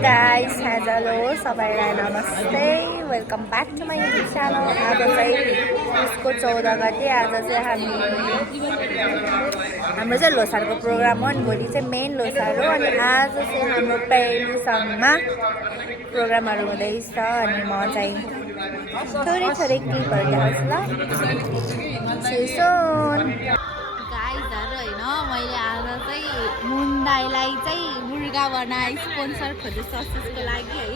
guys, hello सबैलाई नमस्ते, welcome back to my YouTube channel. आज चाहिँ उसको 14 गते, आज चाहिँ हाम्रो चाहिँ लोसारको प्रोग्राम हो अनि भोलि चाहिँ मेन लोसार हो। अनि आज चाहिँ हाम्रो पेलिसङमा प्रोग्रामहरू हुँदैछ अनि म चाहिँ थोरै थोरै क्लिपहरू देखाउँछु ल। गाइजहरू होइन, मैले आज चाहिँ मुन्डाईलाई चाहिँ मुर्गा बनाए स्पोन्सर खोजेँ ससेसको लागि है।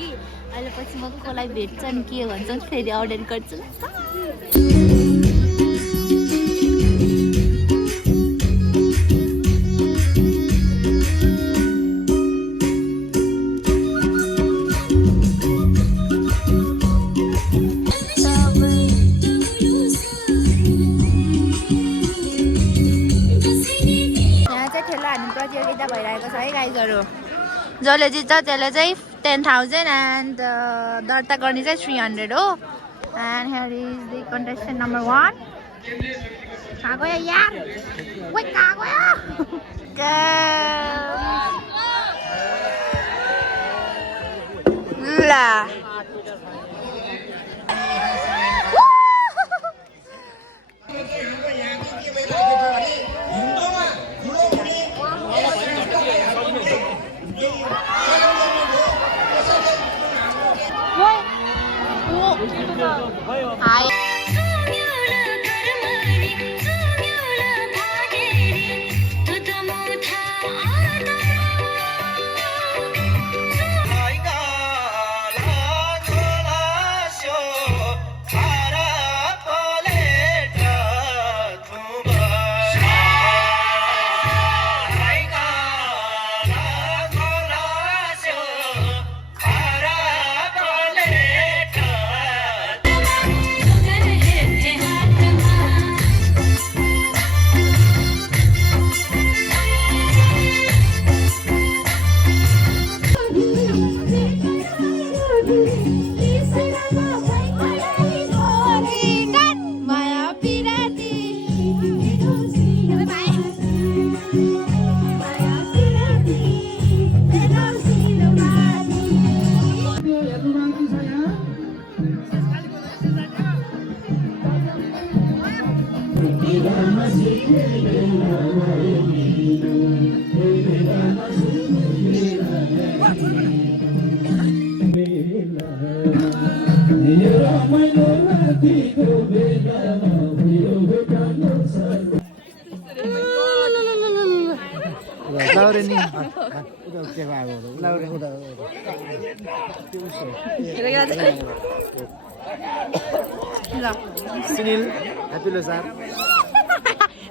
अहिले पछि म कसलाई भेट्छ नि के भन्छ फेरि अर्डर गर्छु। प्रतियोगिता भइरहेको छ है गाइजहरू। जसले जित्छ त्यसले चाहिँ 10,000 एन्ड दर्ता गर्ने चाहिँ 300 हो। And here is the contestant number 1। कहाँ गयो यार, ओइ कहाँ गयो? ल हाय सुनिल ह्यापी लोसार।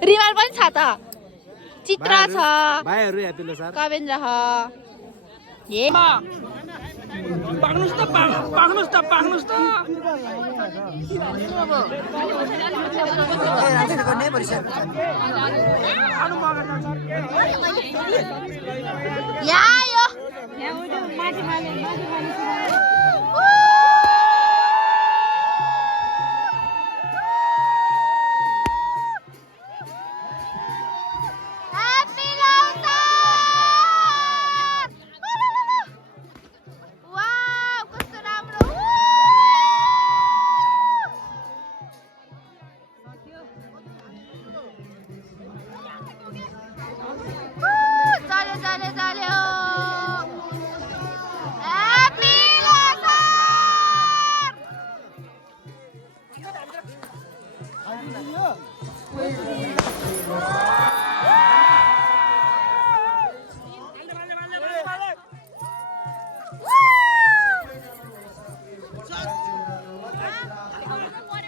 रिमाल पनि छ त, चित्र छ, भाइहरु ह्यापी लोसार। कवेन्द्र ह ए पाग्नुस् त पाग्नुस् त या यो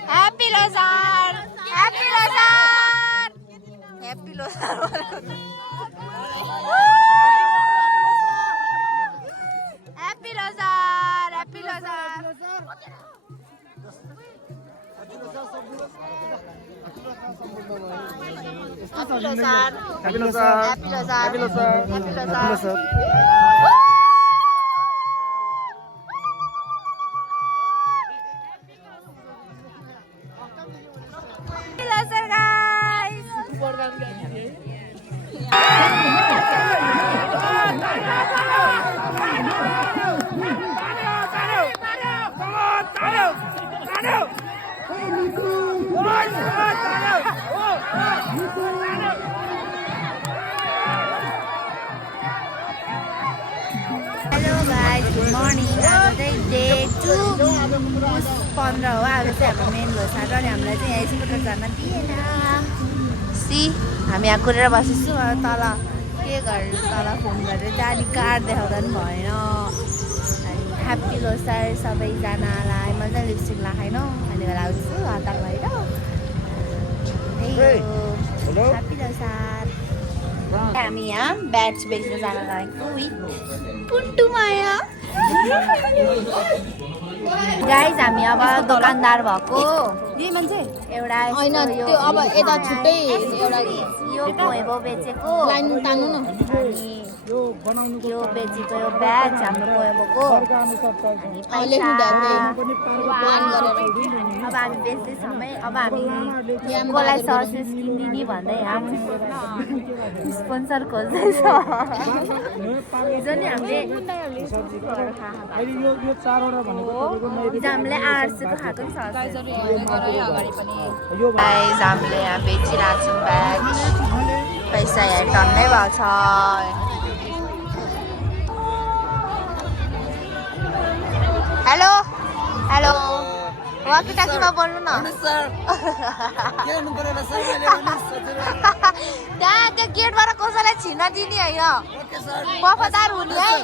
Happy Losar. Happy Losar. guys. Hello guys good morning आज चाहिँ डे 2 पुस 15 हो आज चाहिँ हाम्रो मेन लोसार र हामीलाई चाहिँ यहाँ एकछिन जान दिएन सी हामी यहाँ कुरेर बसेछु तल के गर्नु तल फोन गरेर चाहिँ अलिक कार्ड देखाउँदा पनि भएन अनि ह्याप्पी लोसार सबैजनालाई मजा लिपस्टिक लगाएन अनि लगाउँछु हतार भएर ह्याप्पी लोसार हामी यहाँ ब्याच बेच्न जान लागेको पुन्टु माया गाइज हामी अब दोकानदार भएको यही मान्छे एउटा होइन त्यो अब यता छुट्टै एउटा यो पोएबो बेचेको लाइन तान्नु न यो बेचेको यो ब्याच हाम्रो पोएबोको अनि अब हामी बेच्दैछौँ है अब हामी कसलाई सर्सेस किनिदिने भन्दै हामी स्पोन्सर खोज्दैछ हिजो नि हामीले हिजो हामीले 800 को खाएको नि गाइस हामीले यहाँ बेचिरहेको छौँ ब्याग पैसा यहाँ टन्नै भएको छ हेलो हेलो वाकिटाकीमा बोल्नु न त्यहाँ त्यो गेटबाट कसैलाई छिर्न दिने होइन वफादार हुने है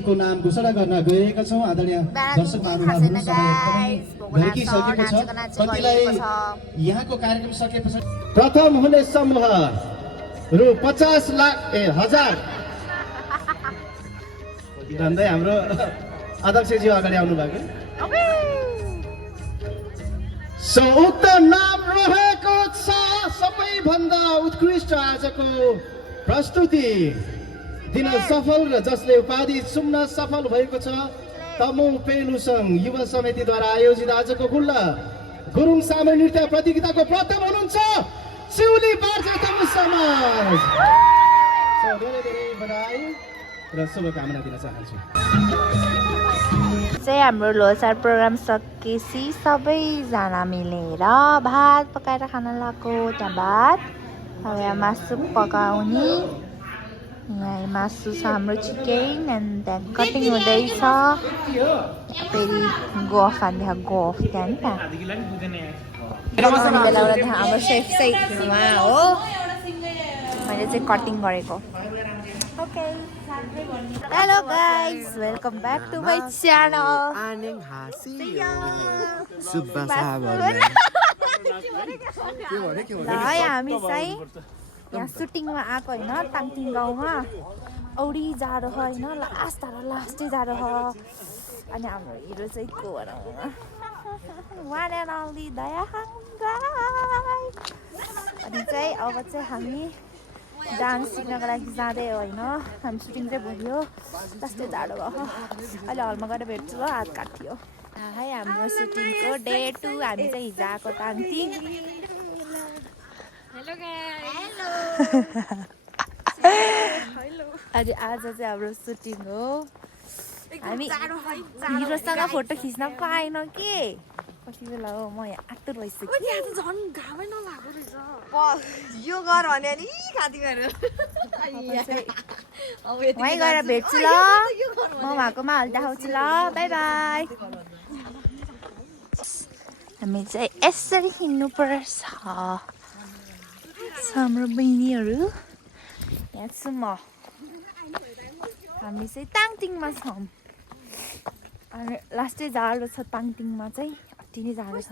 को नाम घोषणा गर्न गएका छौं आदरणीय दर्शक महानुभावहरु सबै एकदमै गइसकेको छ कतिलाई यहाँको कार्यक्रम सकेपछि प्रथम हुने समूह रु 50 लाख हजार भन्दै हाम्रो अध्यक्षजी अगाडि आउनु भएको सो उक्त नाम रहेको छ सबैभन्दा उत्कृष्ट आजको प्रस्तुति दिन सफल र जसले उपाधि सुन्न सफल भएको छ तमु पेलु संघ युवा समितिद्वारा आयोजित आजको गुरुङ सामूहिक नृत्य प्रतियोगिताको प्रथम हुनुहुन्छ सिउली बार्जा तमु समाज धेरै धेरै बधाई र शुभकामना दिन चाहन्छु चाहिँ हाम्रो लोसार प्रोग्राम सकेपछि सबैजना मिलेर भात पकाएर खान लाग्यो त्यहाँ भात अब यहाँ मासु पकाउने यहाँ मासु छ हाम्रो चिकन एन्ड त्यहाँ कटिङ हुँदैछ फेरि गफ हान्दै गफ त्यहाँ नि त्यहाँ बेलाबाट हाम्रो सेफ चाहिँ उहाँ हो मैले चाहिँ कटिङ गरेको okay hello guys welcome back to my channel हामी चाहिँ यहाँ सुटिङमा आएको होइन ताङतिङ गाउँमा औडी जाडो होइन लास्टै जाडो हो अनि हाम्रो हिरो चाहिँ को भनौँ one and only Dayahang Rai अनि चाहिँ अब चाहिँ हामी डान्स सिक्नको लागि जाँदै होइन हामी सुटिङ चाहिँ भइयो जस्तै जाडो भयो अहिले हलमा गएर भेट्छु हो हात काट्यो है हाम्रो सुटिङको डे 2 हामी चाहिँ हिजो आएको ताङतिङ अनि आज चाहिँ हाम्रो सुटिङ हो हामी हिरोसँग फोटो खिच्न पाएन के कति बेला हो म यहाँ आतुर भइसक्यो यो गर भने नि खाती गरे वहीँ गएर भेट्छु ल म उहाँकोमा हाल देखाउँछु ल बाई बाई हामी चाहिँ यसरी हिँड्नुपर्छ हाम्रो बहिनीहरू यहाँ छु म हामी चाहिँ ताङटिङमा छौँ अनि लास्टै जाडो छ ताङटिङमा चाहिँ अति नै जाडो छ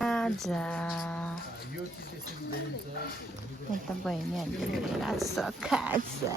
आजा यता बहिनीहरूले खाजा